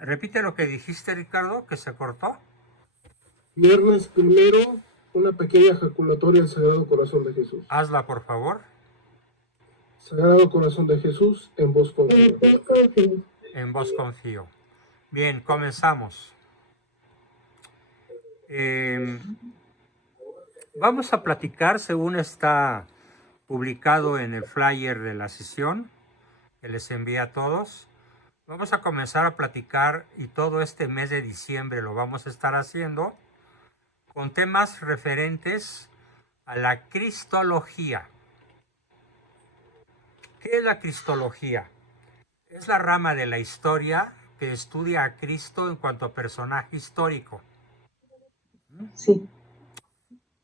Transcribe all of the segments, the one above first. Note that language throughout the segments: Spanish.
Repite lo que dijiste, Ricardo, que se cortó. Viernes primero, una pequeña ejaculatoria al Sagrado Corazón de Jesús. Hazla, por favor. Sagrado Corazón de Jesús, en vos confío. En vos confío. Bien, comenzamos. Vamos a platicar según está publicado en el flyer de la sesión que les envía a todos. Vamos a comenzar a platicar y todo este mes de diciembre lo vamos a estar haciendo con temas referentes a la cristología. ¿Qué es la cristología? Es la rama de la historia que estudia a Cristo en cuanto a personaje histórico. Sí.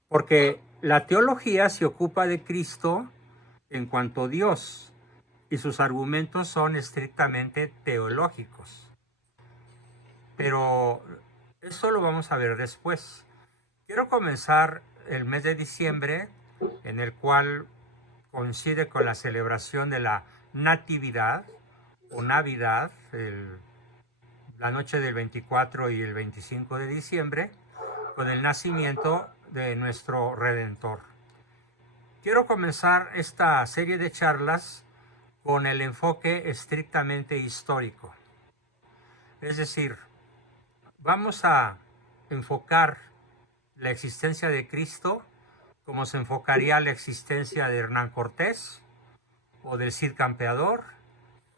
Porque la teología se ocupa de Cristo en cuanto a Dios y sus argumentos son estrictamente teológicos. Pero eso lo vamos a ver después. Quiero comenzar el mes de diciembre, en el cual coincide con la celebración de la Natividad o Navidad, la noche del 24 y el 25 de diciembre, con el nacimiento de nuestro Redentor. Quiero comenzar esta serie de charlas con el enfoque estrictamente histórico. Es decir, vamos a enfocar la existencia de Cristo como se enfocaría la existencia de Hernán Cortés, o del Cid Campeador,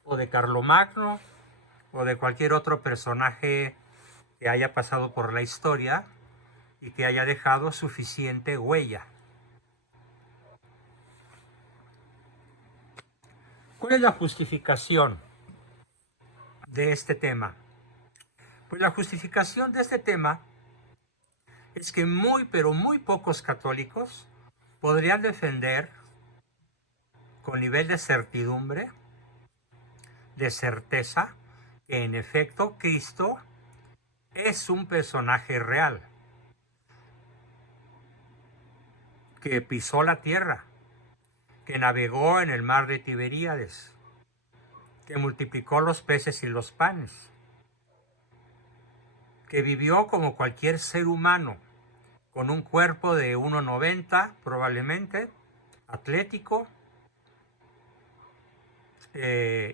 o de Carlomagno, o de cualquier otro personaje que haya pasado por la historia y que haya dejado suficiente huella. ¿Cuál es la justificación de este tema? Pues la justificación de este tema es que pero muy pocos católicos podrían defender con nivel de certidumbre, de certeza, que en efecto Cristo es un personaje real, que pisó la tierra, que navegó en el mar de Tiberíades, que multiplicó los peces y los panes, que vivió como cualquier ser humano, con un cuerpo de 1,90 probablemente, atlético,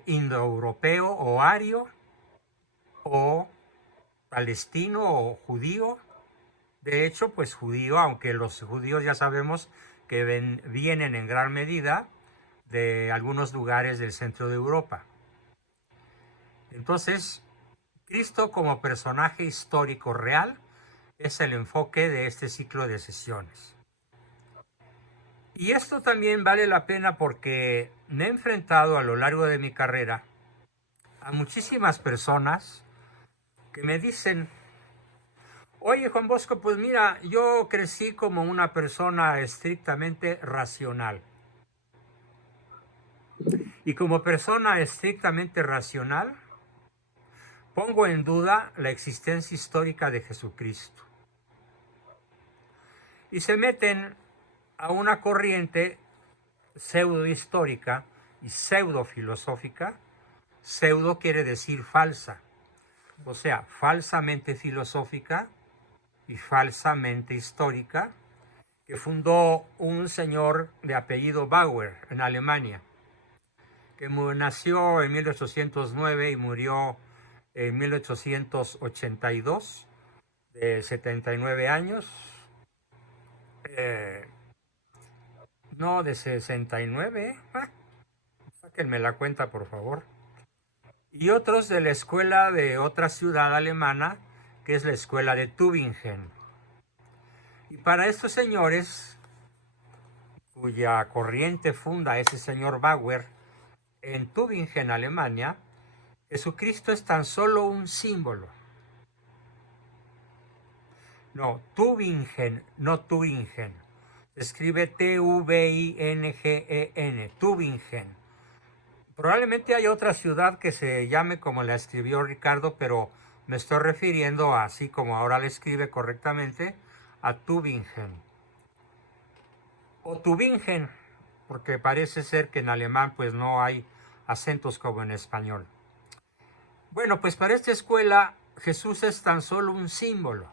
indoeuropeo o ario, o palestino o judío. De hecho, pues judío, aunque los judíos ya sabemos que vienen en gran medida de algunos lugares del centro de Europa. Entonces, Cristo como personaje histórico real es el enfoque de este ciclo de sesiones. Y esto también vale la pena porque me he enfrentado a lo largo de mi carrera a muchísimas personas que me dicen: oye, Juan Bosco, pues mira, yo crecí como una persona estrictamente racional. Y como persona estrictamente racional, pongo en duda la existencia histórica de Jesucristo. Y se meten a una corriente pseudo-histórica y pseudo-filosófica. Pseudo quiere decir falsa, o sea, falsamente filosófica y falsamente histórica, que fundó un señor de apellido Bauer en Alemania, que nació en 1809 y murió en 1882, de 79 años. No, de 69. Sáquenme la cuenta, por favor. Y otros de la escuela de otra ciudad alemana, que es la escuela de Tübingen. Y para estos señores, cuya corriente funda ese señor Bauer en Tübingen, Alemania, Jesucristo es tan solo un símbolo. No, Tübingen, no Tübingen. Se escribe Tübingen, Tübingen. Probablemente hay otra ciudad que se llame como la escribió Ricardo, pero me estoy refiriendo, así como ahora la escribe correctamente, a Tübingen. O Tübingen, porque parece ser que en alemán pues no hay acentos como en español. Bueno, pues para esta escuela Jesús es tan solo un símbolo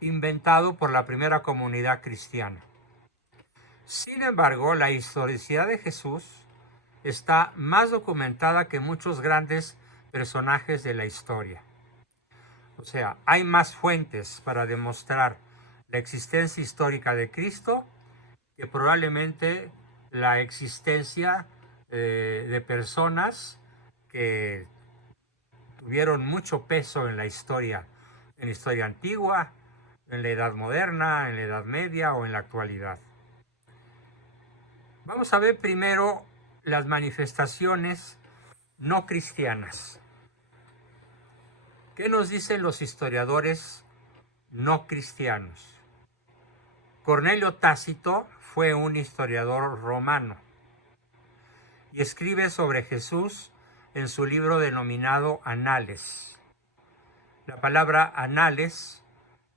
inventado por la primera comunidad cristiana. Sin embargo, la historicidad de Jesús está más documentada que muchos grandes personajes de la historia. O sea, hay más fuentes para demostrar la existencia histórica de Cristo que probablemente la existencia de personas que tuvieron mucho peso en la historia antigua, en la Edad Moderna, en la Edad Media o en la actualidad. Vamos a ver primero las manifestaciones no cristianas. ¿Qué nos dicen los historiadores no cristianos? Cornelio Tácito fue un historiador romano y escribe sobre Jesús en su libro denominado Anales. La palabra anales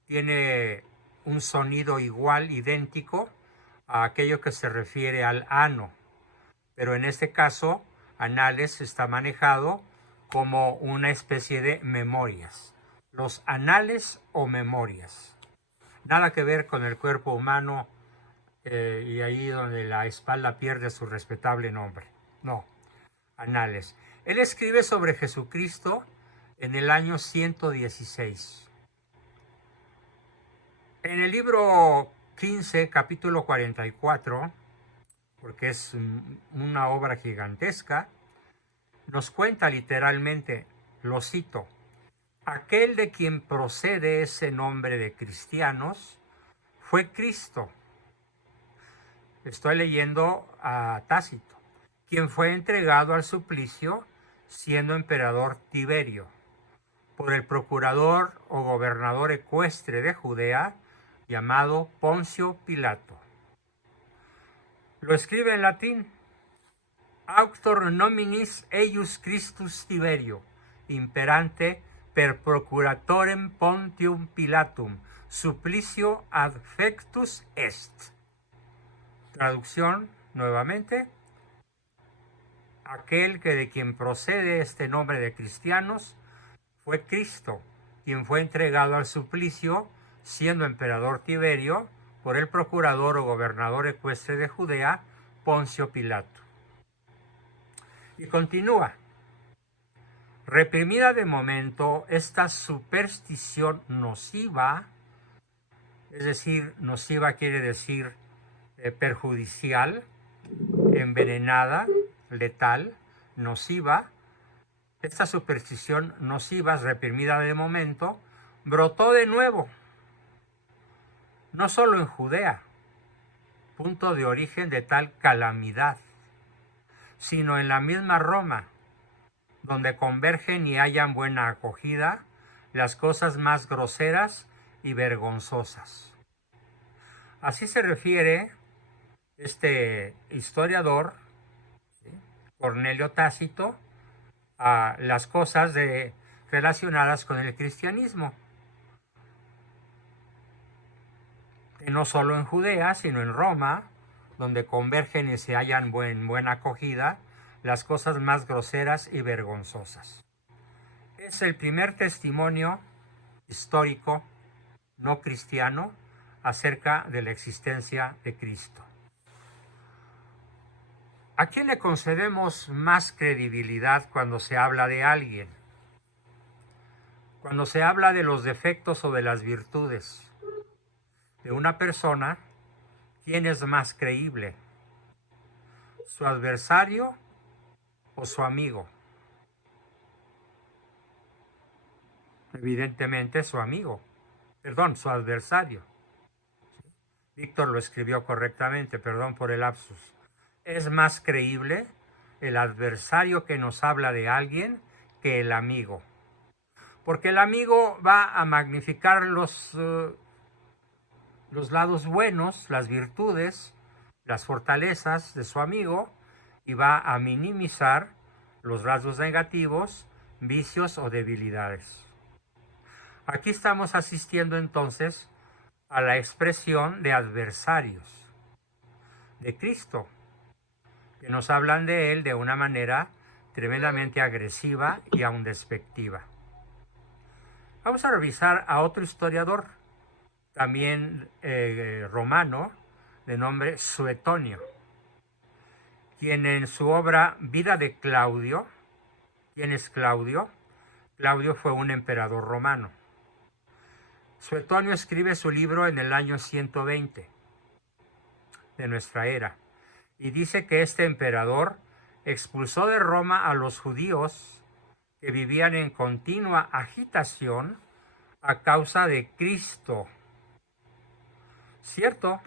tiene un sonido igual, idéntico a aquello que se refiere al ano, pero en este caso, anales está manejado como una especie de memorias. Los anales o memorias. Nada que ver con el cuerpo humano y ahí donde la espalda pierde su respetable nombre. No, anales. Él escribe sobre Jesucristo en el año 116. En el libro 15, capítulo 44, porque es una obra gigantesca, nos cuenta literalmente, lo cito, aquel de quien procede ese nombre de cristianos fue Cristo. Estoy leyendo a Tácito, quien fue entregado al suplicio siendo emperador Tiberio por el procurador o gobernador ecuestre de Judea llamado Poncio Pilato. Lo escribe en latín: Auctor nominis eius Christus Tiberio, imperante per procuratorem Pontium Pilatum, supplicio adfectus est. Traducción nuevamente: aquel que de quien procede este nombre de cristianos fue Cristo, quien fue entregado al suplicio siendo emperador Tiberio por el procurador o gobernador ecuestre de Judea, Poncio Pilato. Y continúa: reprimida de momento esta superstición nociva, es decir, nociva quiere decir perjudicial, envenenada, letal, nociva. Esta superstición nociva, reprimida de momento, brotó de nuevo, no solo en Judea, punto de origen de tal calamidad, sino en la misma Roma, donde convergen y hallan buena acogida las cosas más groseras y vergonzosas. Así se refiere este historiador, Cornelio Tácito, a las cosas relacionadas con el cristianismo, que no solo en Judea, sino en Roma, donde convergen y se hallan buena acogida las cosas más groseras y vergonzosas. Es el primer testimonio histórico no cristiano acerca de la existencia de Cristo. ¿A quién le concedemos más credibilidad cuando se habla de alguien? Cuando se habla de los defectos o de las virtudes de una persona, ¿quién es más creíble? ¿Su adversario o su amigo? Evidentemente su amigo, su adversario. Víctor lo escribió correctamente, perdón por el lapsus. Es más creíble el adversario que nos habla de alguien que el amigo. Porque el amigo va a magnificar los lados buenos, las virtudes, las fortalezas de su amigo y va a minimizar los rasgos negativos, vicios o debilidades. Aquí estamos asistiendo entonces a la expresión de adversarios de Cristo, que nos hablan de él de una manera tremendamente agresiva y aún despectiva. Vamos a revisar a otro historiador, también romano, de nombre Suetonio, quien en su obra Vida de Claudio, ¿quién es Claudio? Claudio fue un emperador romano. Suetonio escribe su libro en el año 120 de nuestra era y dice que este emperador expulsó de Roma a los judíos que vivían en continua agitación a causa de Cristo. Cierto,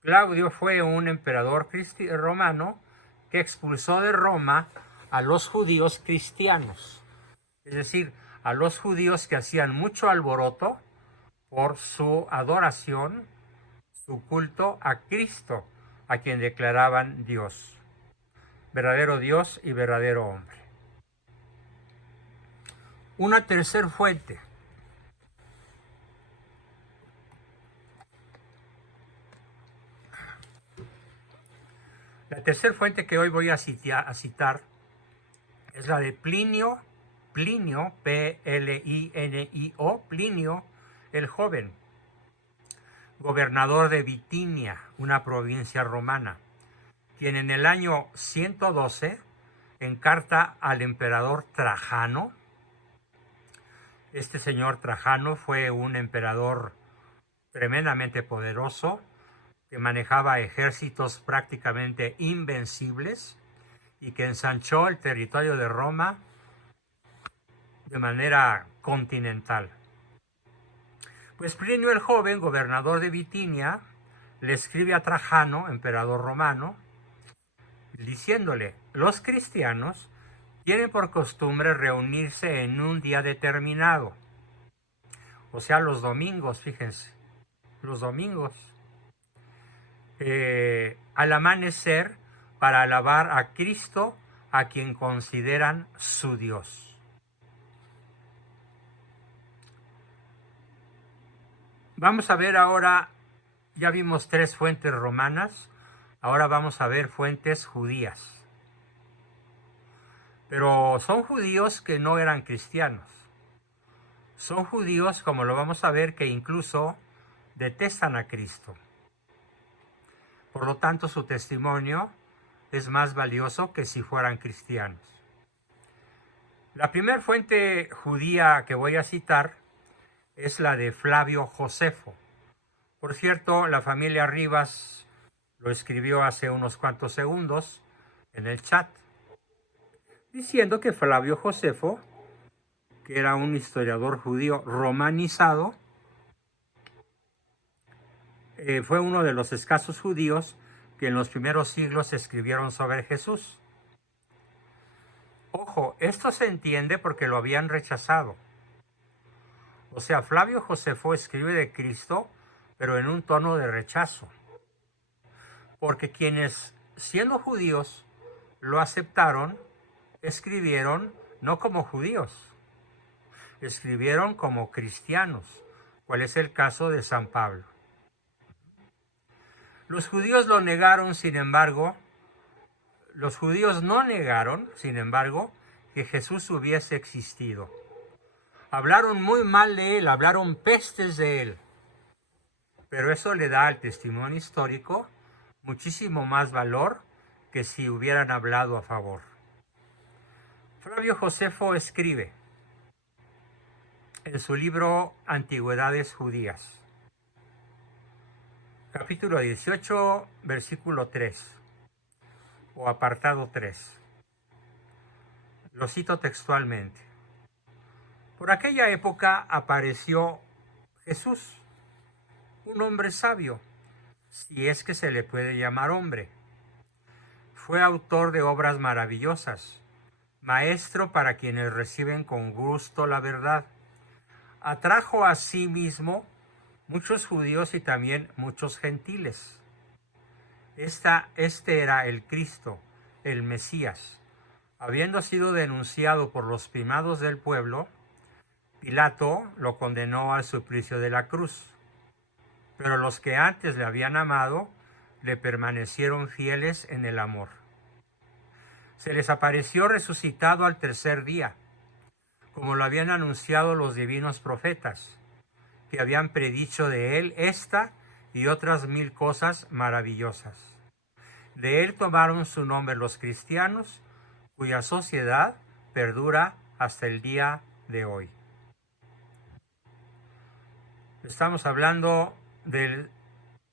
Claudio fue un emperador romano que expulsó de Roma a los judíos cristianos, es decir, a los judíos que hacían mucho alboroto por su adoración, su culto a Cristo, a quien declaraban Dios, verdadero Dios y verdadero hombre. Una tercera fuente. La tercera fuente que hoy voy a citar es la de Plinio, P-L-I-N-I-O, Plinio el Joven, gobernador de Bitinia, una provincia romana, quien en el año 112 encarta al emperador Trajano. Este señor Trajano fue un emperador tremendamente poderoso, que manejaba ejércitos prácticamente invencibles y que ensanchó el territorio de Roma de manera continental. Pues Plinio el Joven, gobernador de Bitinia, le escribe a Trajano, emperador romano, diciéndole: los cristianos tienen por costumbre reunirse en un día determinado, o sea, los domingos, fíjense, los domingos, al amanecer, para alabar a Cristo, a quien consideran su Dios. Vamos a ver ahora, ya vimos 3 fuentes romanas, ahora vamos a ver fuentes judías. Pero son judíos que no eran cristianos. Son judíos, como lo vamos a ver, que incluso detestan a Cristo. Por lo tanto, su testimonio es más valioso que si fueran cristianos. La primera fuente judía que voy a citar es la de Flavio Josefo. Por cierto, la familia Rivas lo escribió hace unos cuantos segundos en el chat, diciendo que Flavio Josefo, que era un historiador judío romanizado, fue uno de los escasos judíos que en los primeros siglos escribieron sobre Jesús. Ojo, esto se entiende porque lo habían rechazado. O sea, Flavio Josefo escribe de Cristo, pero en un tono de rechazo. Porque quienes, siendo judíos, lo aceptaron, escribieron no como judíos, escribieron como cristianos, cual es el caso de San Pablo. Los judíos lo negaron, sin embargo, los judíos no negaron, sin embargo, que Jesús hubiese existido. Hablaron muy mal de él, hablaron pestes de él, pero eso le da al testimonio histórico muchísimo más valor que si hubieran hablado a favor. Flavio Josefo escribe en su libro Antigüedades Judías, capítulo 18, versículo 3, o apartado 3. Lo cito textualmente. Por aquella época apareció Jesús, un hombre sabio, si es que se le puede llamar hombre. Fue autor de obras maravillosas, maestro para quienes reciben con gusto la verdad. Atrajo a sí mismo muchos judíos y también muchos gentiles. Este era el Cristo, el Mesías. Habiendo sido denunciado por los primados del pueblo, Pilato lo condenó al suplicio de la cruz. Pero los que antes le habían amado, le permanecieron fieles en el amor. Se les apareció resucitado al tercer día, como lo habían anunciado los divinos profetas, que habían predicho de él esta y otras 1000 cosas maravillosas. De él tomaron su nombre los cristianos, cuya sociedad perdura hasta el día de hoy. Estamos hablando de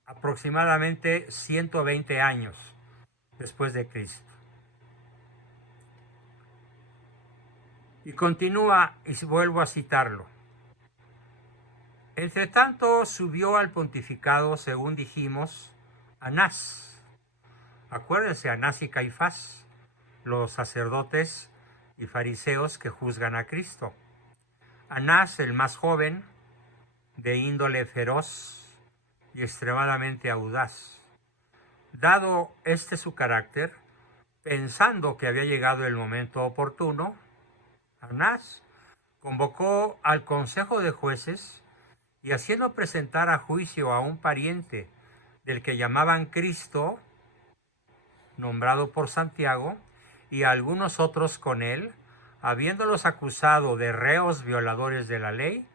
aproximadamente 120 años después de Cristo. Y continúa, y vuelvo a citarlo. Entre tanto subió al pontificado, según dijimos, Anás. Acuérdense, Anás y Caifás, los sacerdotes y fariseos que juzgan a Cristo. Anás, el más joven, de índole feroz y extremadamente audaz. Dado este su carácter, pensando que había llegado el momento oportuno, Anás convocó al consejo de jueces y, haciendo presentar a juicio a un pariente del que llamaban Cristo, nombrado por Santiago, y a algunos otros con él, habiéndolos acusado de reos violadores de la ley,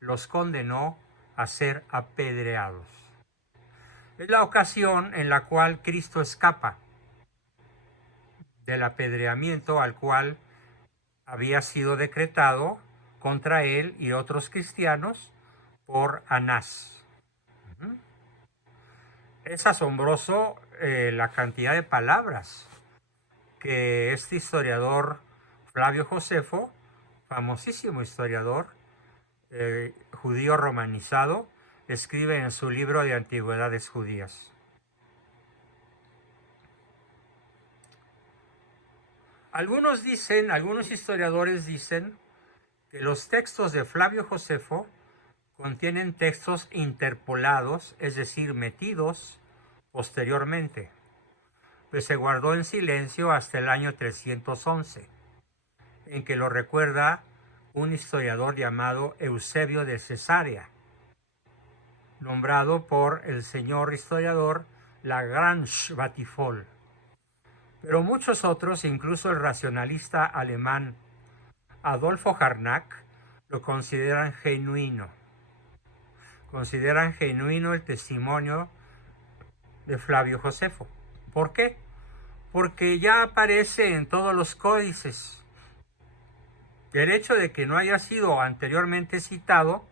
los condenó a ser apedreados. Es la ocasión en la cual Cristo escapa del apedreamiento al cual había sido decretado contra él y otros cristianos por Anás. Es asombroso la cantidad de palabras que este historiador Flavio Josefo, famosísimo historiador judío romanizado, escribe en su libro de Antigüedades Judías. Algunos historiadores dicen que los textos de Flavio Josefo contienen textos interpolados, es decir, metidos posteriormente, pues se guardó en silencio hasta el año 311, en que lo recuerda un historiador llamado Eusebio de Cesarea, nombrado por el señor historiador Lagrange Batifol. Pero muchos otros, incluso el racionalista alemán Adolfo Harnack, lo consideran genuino. Consideran genuino el testimonio de Flavio Josefo. ¿Por qué? Porque ya aparece en todos los códices. El hecho de que no haya sido anteriormente citado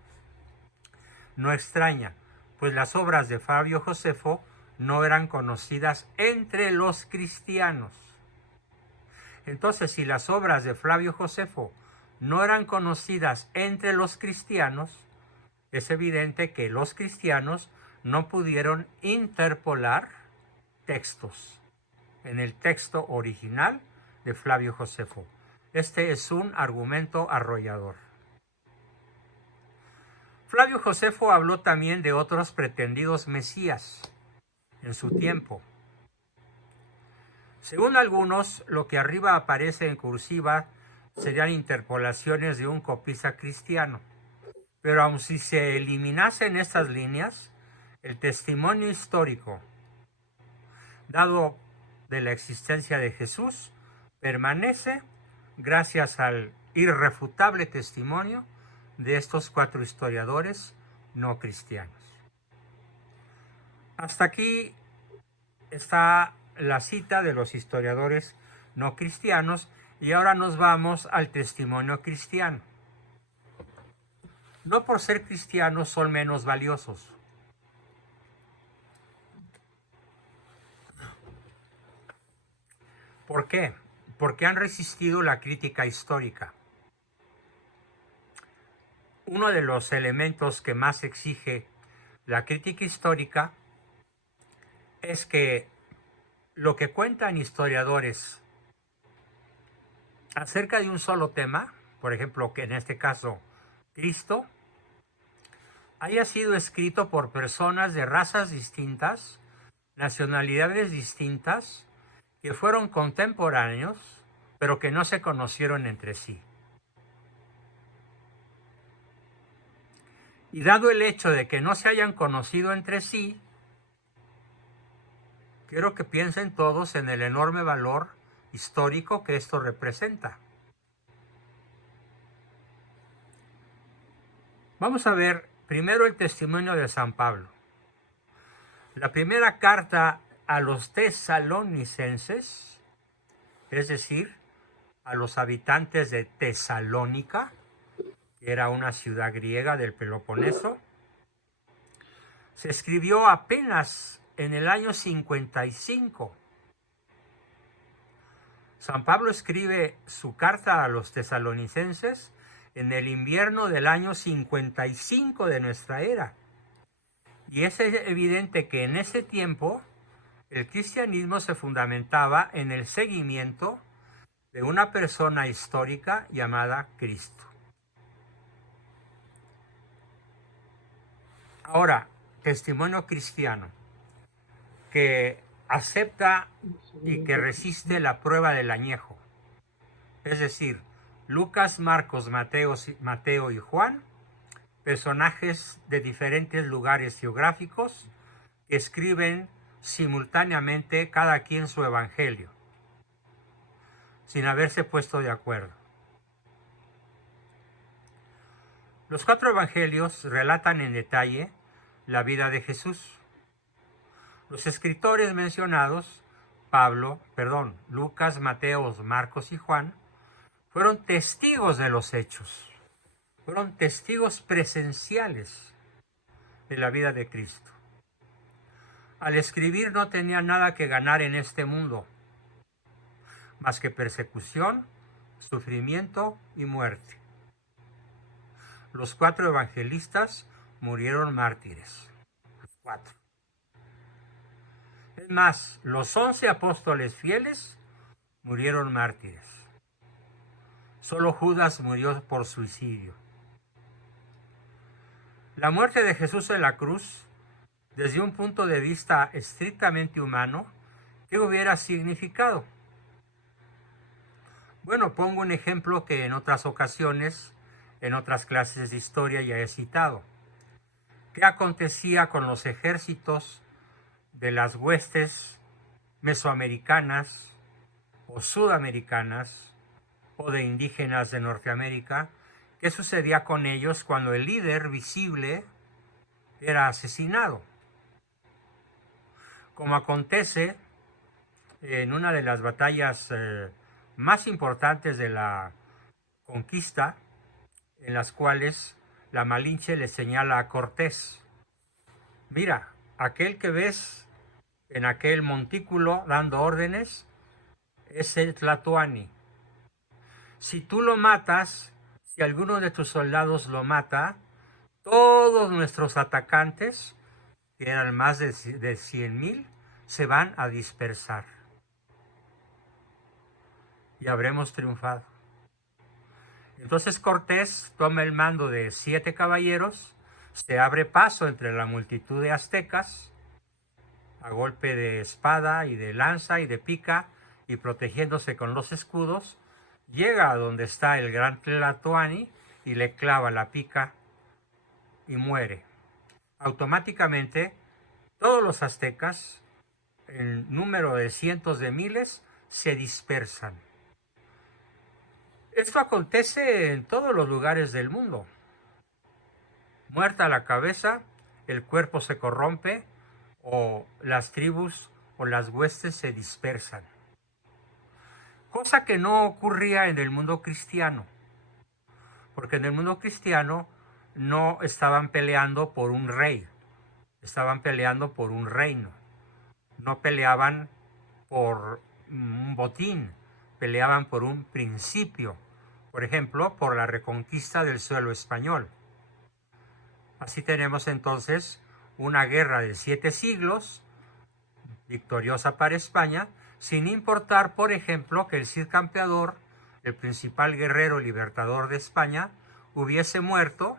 no extraña, pues las obras de Flavio Josefo no eran conocidas entre los cristianos. Entonces, si las obras de Flavio Josefo no eran conocidas entre los cristianos, es evidente que los cristianos no pudieron interpolar textos en el texto original de Flavio Josefo. Este es un argumento arrollador. Flavio Josefo habló también de otros pretendidos mesías en su tiempo. Según algunos, lo que arriba aparece en cursiva serían interpolaciones de un copista cristiano. Pero aun si se eliminasen estas líneas, el testimonio histórico dado de la existencia de Jesús permanece gracias al irrefutable testimonio de estos 4 historiadores no cristianos. Hasta aquí está la cita de los historiadores no cristianos y ahora nos vamos al testimonio cristiano. No por ser cristianos son menos valiosos. ¿Por qué? Porque han resistido la crítica histórica. Uno de los elementos que más exige la crítica histórica es que lo que cuentan historiadores acerca de un solo tema, por ejemplo, que en este caso Cristo, haya sido escrito por personas de razas distintas, nacionalidades distintas, que fueron contemporáneos, pero que no se conocieron entre sí. Y dado el hecho de que no se hayan conocido entre sí, quiero que piensen todos en el enorme valor histórico que esto representa. Vamos a ver primero el testimonio de San Pablo. La primera carta a los tesalonicenses, es decir, a los habitantes de Tesalónica, que era una ciudad griega del Peloponeso, se escribió apenas en el año 55. San Pablo escribe su carta a los tesalonicenses en el invierno del año 55 de nuestra era. Y es evidente que en ese tiempo el cristianismo se fundamentaba en el seguimiento de una persona histórica llamada Cristo. Ahora, testimonio cristiano que acepta y que resiste la prueba del añejo. Es decir, Lucas, Marcos, Mateo y Juan, personajes de diferentes lugares geográficos que escriben simultáneamente cada quien su evangelio, sin haberse puesto de acuerdo. Los 4 evangelios relatan en detalle la vida de Jesús. Los escritores mencionados, Lucas, Mateo, Marcos y Juan, fueron testigos de los hechos, fueron testigos presenciales de la vida de Cristo. Al escribir no tenían nada que ganar en este mundo, más que persecución, sufrimiento y muerte. Los 4 evangelistas murieron mártires. Los 4. Es más, los 11 apóstoles fieles murieron mártires. Solo Judas murió por suicidio. La muerte de Jesús en la cruz, desde un punto de vista estrictamente humano, ¿qué hubiera significado? Bueno, pongo un ejemplo que en otras ocasiones, en otras clases de historia ya he citado. ¿Qué acontecía con los ejércitos de las huestes mesoamericanas o sudamericanas o de indígenas de Norteamérica? ¿Qué sucedía con ellos cuando el líder visible era asesinado? Como acontece en una de las batallas más importantes de la conquista, en las cuales la Malinche le señala a Cortés: mira, aquel que ves en aquel montículo dando órdenes es el Tlatoani. Si tú lo matas, si alguno de tus soldados lo mata, todos nuestros atacantes, que eran más de 100,000, se van a dispersar. Y habremos triunfado. Entonces Cortés toma el mando de 7 caballeros, se abre paso entre la multitud de aztecas, a golpe de espada y de lanza y de pica, y protegiéndose con los escudos, llega a donde está el gran Tlatoani y le clava la pica y muere. Automáticamente, todos los aztecas, en número de cientos de miles, se dispersan. Esto acontece en todos los lugares del mundo. Muerta la cabeza, el cuerpo se corrompe, o las tribus o las huestes se dispersan. Cosa que no ocurría en el mundo cristiano, porque en el mundo cristiano no estaban peleando por un rey, estaban peleando por un reino. No peleaban por un botín, peleaban por un principio. Por ejemplo, por la reconquista del suelo español. Así tenemos entonces una guerra de 7 siglos, victoriosa para España, sin importar, por ejemplo, que el Cid Campeador, el principal guerrero libertador de España, hubiese muerto.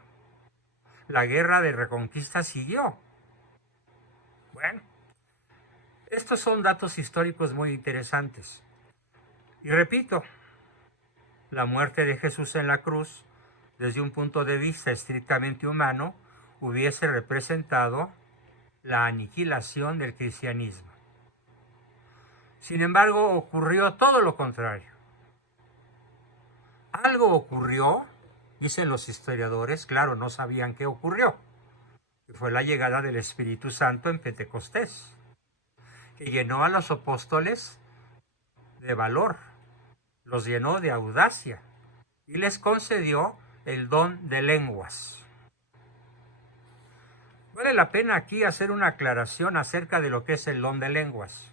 La guerra de reconquista siguió. Bueno, estos son datos históricos muy interesantes. Y repito, la muerte de Jesús en la cruz, desde un punto de vista estrictamente humano, hubiese representado la aniquilación del cristianismo. Sin embargo, ocurrió todo lo contrario. Algo ocurrió, dicen los historiadores, claro, no sabían qué ocurrió, que fue la llegada del Espíritu Santo en Pentecostés, que llenó a los apóstoles de valor, los llenó de audacia y les concedió el don de lenguas. Vale la pena aquí hacer una aclaración acerca de lo que es el don de lenguas.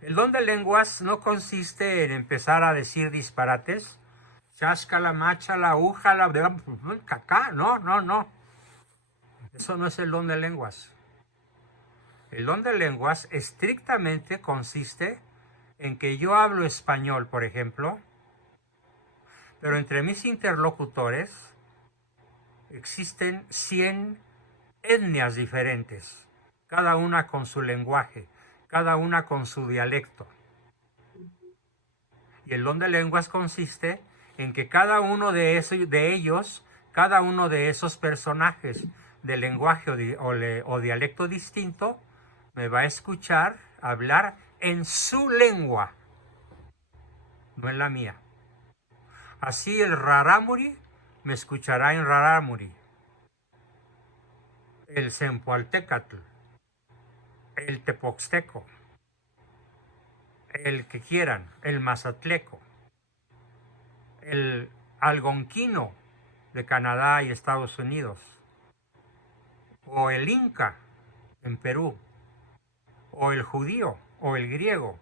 El don de lenguas no consiste en empezar a decir disparates, cháscala, máchala, újala, cacá, no. Eso no es el don de lenguas. El don de lenguas estrictamente consiste en que yo hablo español, por ejemplo, pero entre mis interlocutores existen 100 etnias diferentes, cada una con su lenguaje, cada una con su dialecto. Y el don de lenguas consiste en que cada uno de ellos, cada uno de esos personajes de lenguaje o dialecto distinto, me va a escuchar hablar en su lengua, no en la mía. Así el rarámuri me escuchará en rarámuri, el zempoaltécatl, el tepoxteco, el que quieran, el mazatleco, el algonquino de Canadá y Estados Unidos, o el inca en Perú, o el judío, o el griego.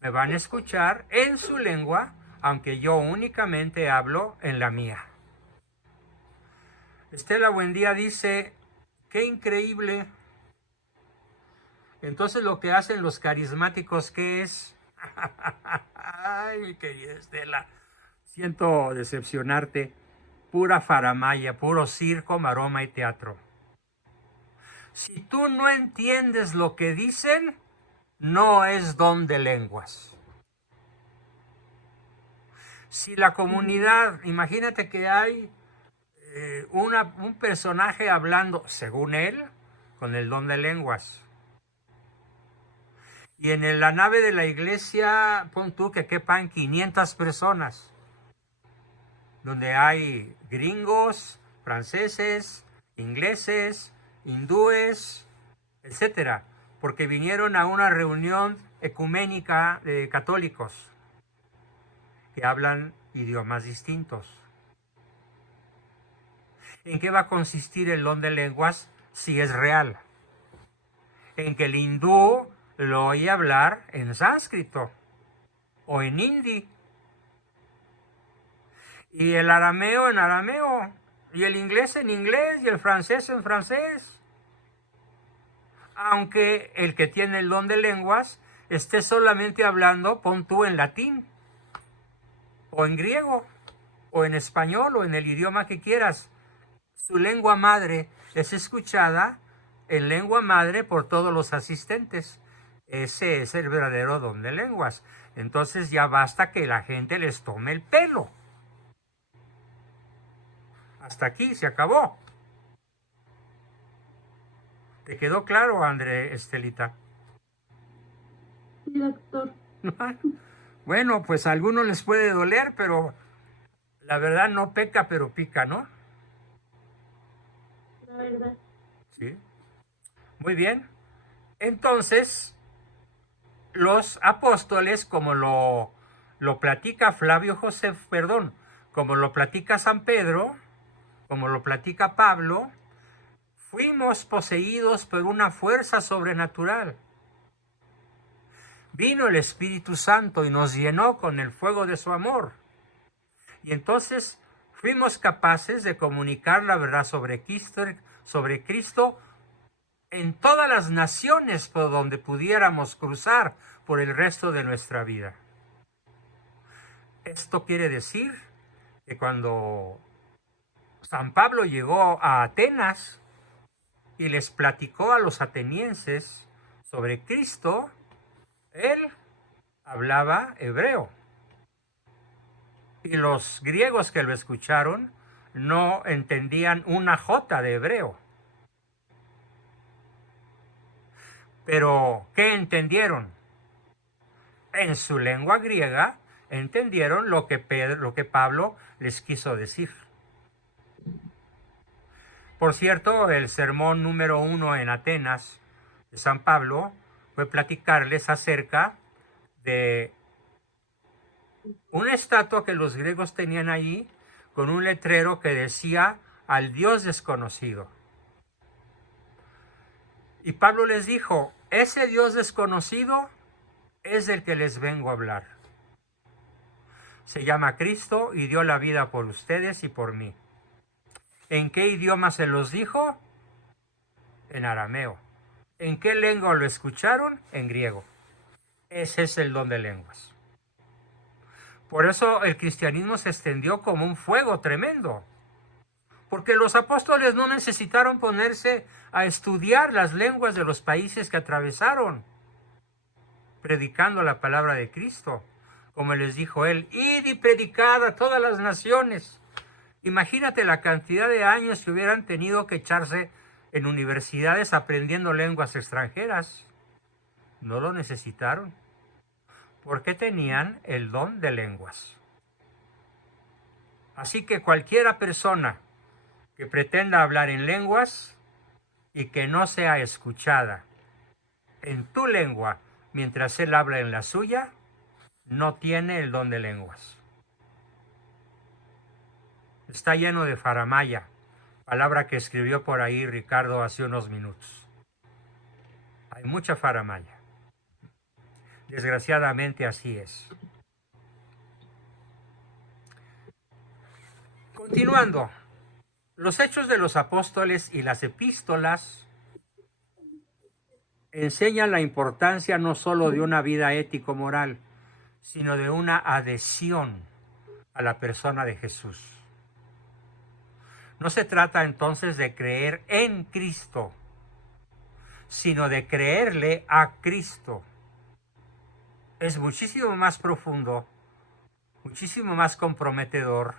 Me van a escuchar en su lengua, aunque yo únicamente hablo en la mía. Estela Buendía dice, qué increíble. Entonces lo que hacen los carismáticos, ¿qué es? Ay, mi querida Estela, siento decepcionarte. Pura faramaya, puro circo, maroma y teatro. Si tú no entiendes lo que dicen, no es don de lenguas. Si la comunidad, imagínate que hay un personaje hablando, según él, con el don de lenguas. Y en la nave de la iglesia, pon tú que quepan 500 personas, donde hay gringos, franceses, ingleses, hindúes, etcétera, porque vinieron a una reunión ecuménica de católicos que hablan idiomas distintos. ¿En qué va a consistir el don de lenguas si es real? En que el hindú lo oye hablar en sánscrito o en hindi, y el arameo en arameo, y el inglés en inglés, y el francés en francés. Aunque el que tiene el don de lenguas esté solamente hablando, pon tú, en latín, o en griego, o en español, o en el idioma que quieras. Su lengua madre es escuchada en lengua madre por todos los asistentes. Ese es el verdadero don de lenguas. Entonces ya basta que la gente les tome el pelo. Hasta aquí se acabó. ¿Te quedó claro, André, Estelita? Sí, doctor. Bueno, pues a algunos les puede doler, pero la verdad no peca, pero pica, ¿no? La verdad. Sí. Muy bien. Entonces, los apóstoles, como lo platica Flavio José, como lo platica San Pedro, como lo platica Pablo, fuimos poseídos por una fuerza sobrenatural. Vino el Espíritu Santo y nos llenó con el fuego de su amor. Y entonces fuimos capaces de comunicar la verdad sobre Cristo en todas las naciones por donde pudiéramos cruzar por el resto de nuestra vida. Esto quiere decir que cuando San Pablo llegó a Atenas y les platicó a los atenienses sobre Cristo, él hablaba hebreo. Y los griegos que lo escucharon no entendían una jota de hebreo. Pero, ¿qué entendieron? en su lengua griega, entendieron lo que Pablo les quiso decir. Por cierto, el sermón número 1 en Atenas de San Pablo fue platicarles acerca de una estatua que los griegos tenían allí con un letrero que decía al Dios desconocido. Y Pablo les dijo, ese Dios desconocido es del que les vengo a hablar. Se llama Cristo y dio la vida por ustedes y por mí. ¿En qué idioma se los dijo? En arameo. ¿En qué lengua lo escucharon? En griego. Ese es el don de lenguas. Por eso el cristianismo se extendió como un fuego tremendo. Porque los apóstoles no necesitaron ponerse a estudiar las lenguas de los países que atravesaron, predicando la palabra de Cristo. Como les dijo él, id y predicad a todas las naciones. Imagínate la cantidad de años que hubieran tenido que echarse en universidades aprendiendo lenguas extranjeras. No lo necesitaron, porque tenían el don de lenguas. Así que cualquiera persona que pretenda hablar en lenguas y que no sea escuchada en tu lengua mientras él habla en la suya, no tiene el don de lenguas. Está lleno de faramaya, palabra que escribió por ahí Ricardo hace unos minutos. Hay mucha faramaya. Desgraciadamente así es. Continuando, los Hechos de los Apóstoles y las epístolas enseñan la importancia no solo de una vida ético-moral, sino de una adhesión a la persona de Jesús. No se trata entonces de creer en Cristo, sino de creerle a Cristo. Es muchísimo más profundo, muchísimo más comprometedor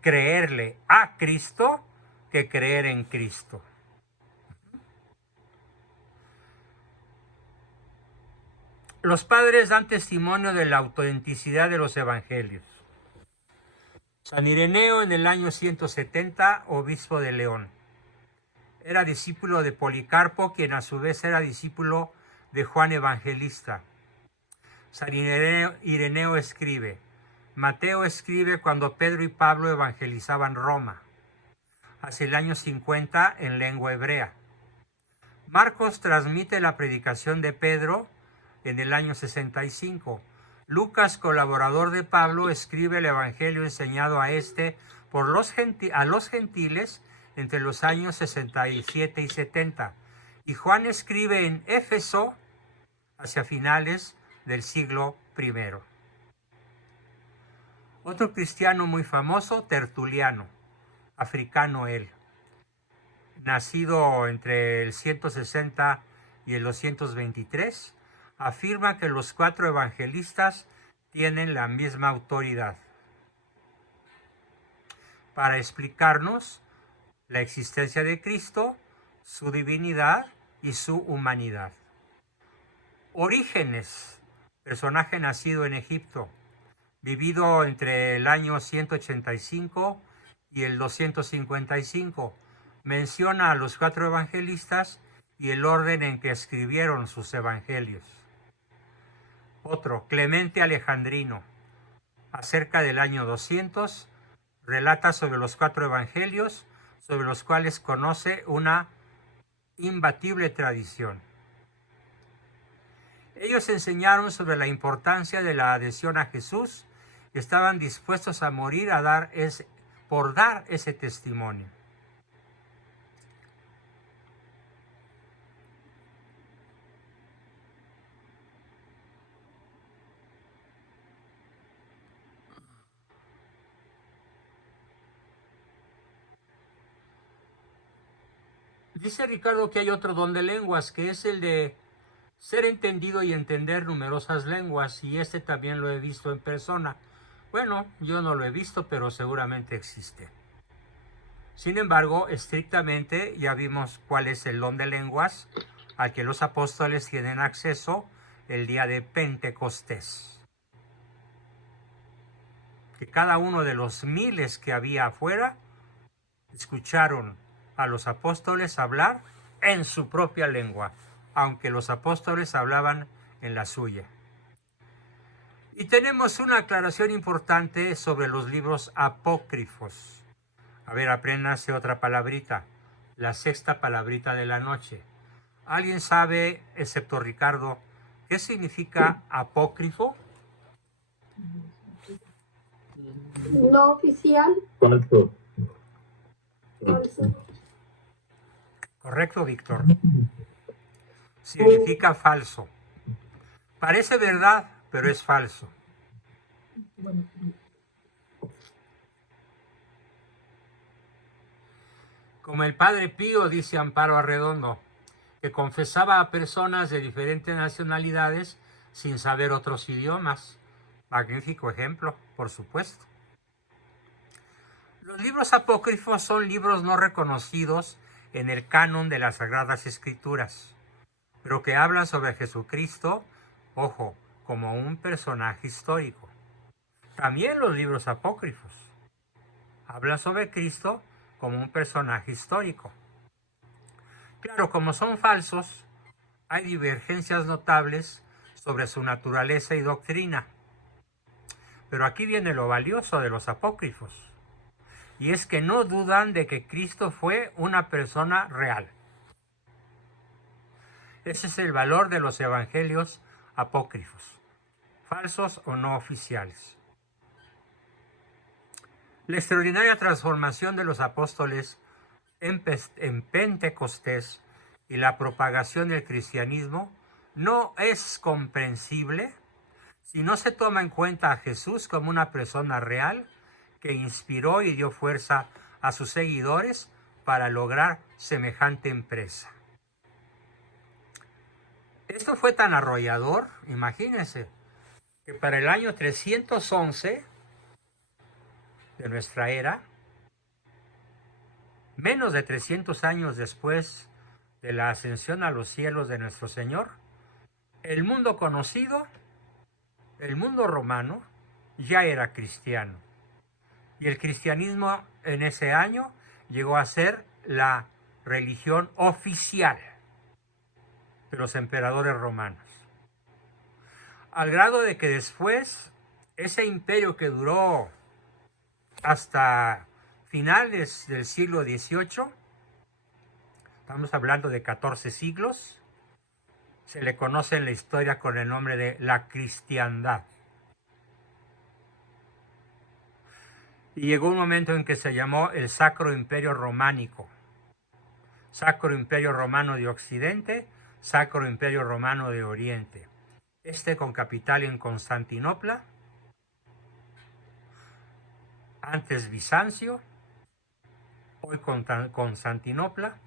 creerle a Cristo que creer en Cristo. Los padres dan testimonio de la autenticidad de los evangelios. San Ireneo, en el año 170, obispo de León, era discípulo de Policarpo, quien a su vez era discípulo de Juan Evangelista. San Ireneo escribe, Mateo escribe cuando Pedro y Pablo evangelizaban Roma, hacia el año 50 en lengua hebrea. Marcos transmite la predicación de Pedro en el año 65. Lucas, colaborador de Pablo, escribe el evangelio enseñado a a los gentiles entre los años 67 y 70. Y Juan escribe en Éfeso hacia finales del siglo I. Otro cristiano muy famoso, Tertuliano, africano él, nacido entre el 160 y el 223, afirma que los 4 evangelistas tienen la misma autoridad para explicarnos la existencia de Cristo, su divinidad y su humanidad. Orígenes, personaje nacido en Egipto, vivido entre el año 185 y el 255, menciona a los 4 evangelistas y el orden en que escribieron sus evangelios. Otro, Clemente Alejandrino, acerca del año 200, relata sobre los 4 evangelios, sobre los cuales conoce una imbatible tradición. Ellos enseñaron sobre la importancia de la adhesión a Jesús y estaban dispuestos a morir por dar ese testimonio. Dice Ricardo que hay otro don de lenguas, que es el de ser entendido y entender numerosas lenguas, y este también lo he visto en persona. Bueno, yo no lo he visto, pero seguramente existe. Sin embargo, estrictamente ya vimos cuál es el don de lenguas al que los apóstoles tienen acceso el día de Pentecostés. Que cada uno de los miles que había afuera escucharon a los apóstoles hablar en su propia lengua, aunque los apóstoles hablaban en la suya. Y tenemos una aclaración importante sobre los libros apócrifos. A ver, apréndanse otra palabrita, la sexta palabrita de la noche. ¿Alguien sabe, excepto Ricardo, qué significa apócrifo? No oficial. Falso. Falso. Correcto, Víctor. Significa falso. Parece verdad, pero es falso. Como el Padre Pío, dice Amparo Arredondo, que confesaba a personas de diferentes nacionalidades sin saber otros idiomas. Magnífico ejemplo, por supuesto. Los libros apócrifos son libros no reconocidos en el canon de las Sagradas Escrituras, pero que hablan sobre Jesucristo, ojo, como un personaje histórico. También los libros apócrifos hablan sobre Cristo como un personaje histórico. Claro, como son falsos, hay divergencias notables sobre su naturaleza y doctrina. Pero aquí viene lo valioso de los apócrifos, y es que no dudan de que Cristo fue una persona real. Ese es el valor de los evangelios apócrifos, falsos o no oficiales. La extraordinaria transformación de los apóstoles en Pentecostés y la propagación del cristianismo no es comprensible si no se toma en cuenta a Jesús como una persona real que inspiró y dio fuerza a sus seguidores para lograr semejante empresa. Esto fue tan arrollador, imagínense, que para el año 311 de nuestra era, menos de 300 años después de la ascensión a los cielos de nuestro Señor, el mundo conocido, el mundo romano, ya era cristiano. Y el cristianismo en ese año llegó a ser la religión oficial de los emperadores romanos. Al grado de que después, ese imperio que duró hasta finales del siglo XVIII, estamos hablando de 14 siglos, se le conoce en la historia con el nombre de la cristiandad. Y llegó un momento en que se llamó el Sacro Imperio Románico. Sacro Imperio Romano de Occidente, Sacro Imperio Romano de Oriente. Este con capital en Constantinopla, antes Bizancio, hoy Constantinopla.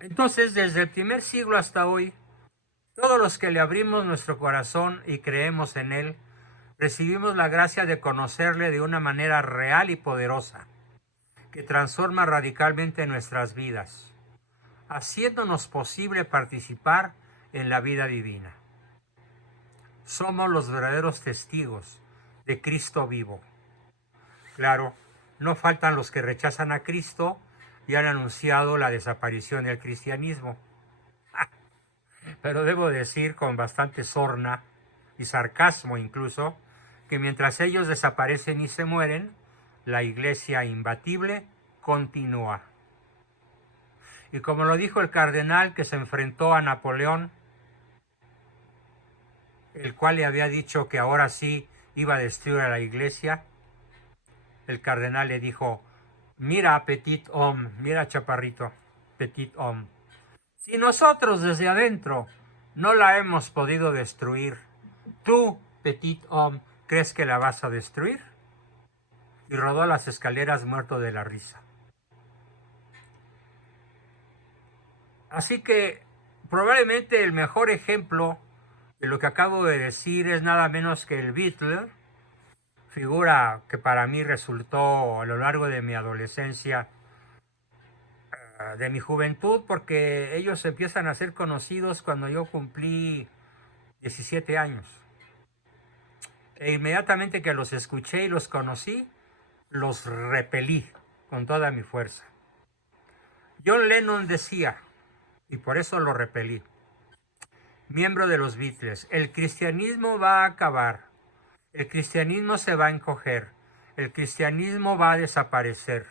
Entonces, desde el primer siglo hasta hoy, todos los que le abrimos nuestro corazón y creemos en Él, recibimos la gracia de conocerle de una manera real y poderosa, que transforma radicalmente nuestras vidas, haciéndonos posible participar en la vida divina. Somos los verdaderos testigos de Cristo vivo. Claro, no faltan los que rechazan a Cristo y han anunciado la desaparición del cristianismo. Pero debo decir con bastante sorna y sarcasmo incluso, que mientras ellos desaparecen y se mueren, la iglesia imbatible continúa. Y como lo dijo el cardenal que se enfrentó a Napoleón, el cual le había dicho que ahora sí iba a destruir a la iglesia, el cardenal le dijo: mira, petit homme, mira, chaparrito, petit homme, si nosotros desde adentro no la hemos podido destruir, tú, petit homme, ¿crees que la vas a destruir? Y rodó las escaleras muerto de la risa. Así que probablemente el mejor ejemplo de lo que acabo de decir es nada menos que el Beatle, figura que para mí resultó a lo largo de mi adolescencia de mi juventud, porque ellos empiezan a ser conocidos cuando yo cumplí 17 años. E inmediatamente que los escuché y los conocí, los repelí con toda mi fuerza. John Lennon decía, y por eso lo repelí, miembro de los Beatles, el cristianismo va a acabar, el cristianismo se va a encoger, el cristianismo va a desaparecer.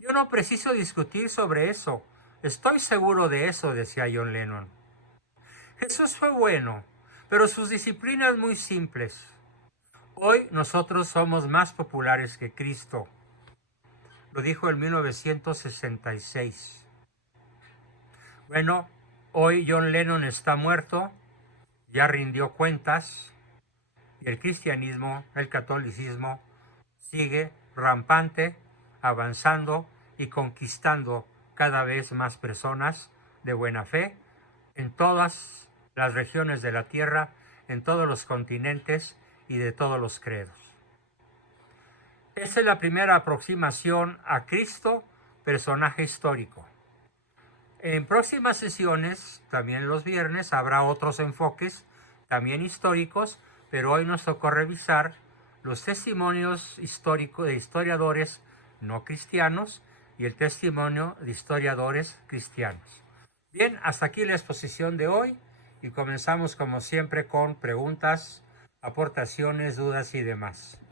Yo no preciso discutir sobre eso, estoy seguro de eso, decía John Lennon. Jesús fue bueno, pero sus disciplinas muy simples. Hoy nosotros somos más populares que Cristo. Lo dijo en 1966. Bueno, hoy John Lennon está muerto, ya rindió cuentas, y el cristianismo, el catolicismo, sigue rampante, avanzando y conquistando cada vez más personas de buena fe en todas las regiones de la tierra, en todos los continentes y de todos los credos. Esa es la primera aproximación a Cristo, personaje histórico. En próximas sesiones, también los viernes, habrá otros enfoques, también históricos, pero hoy nos tocó revisar los testimonios históricos de historiadores no cristianos y el testimonio de historiadores cristianos. Bien, hasta aquí la exposición de hoy y comenzamos como siempre con preguntas, aportaciones, dudas y demás.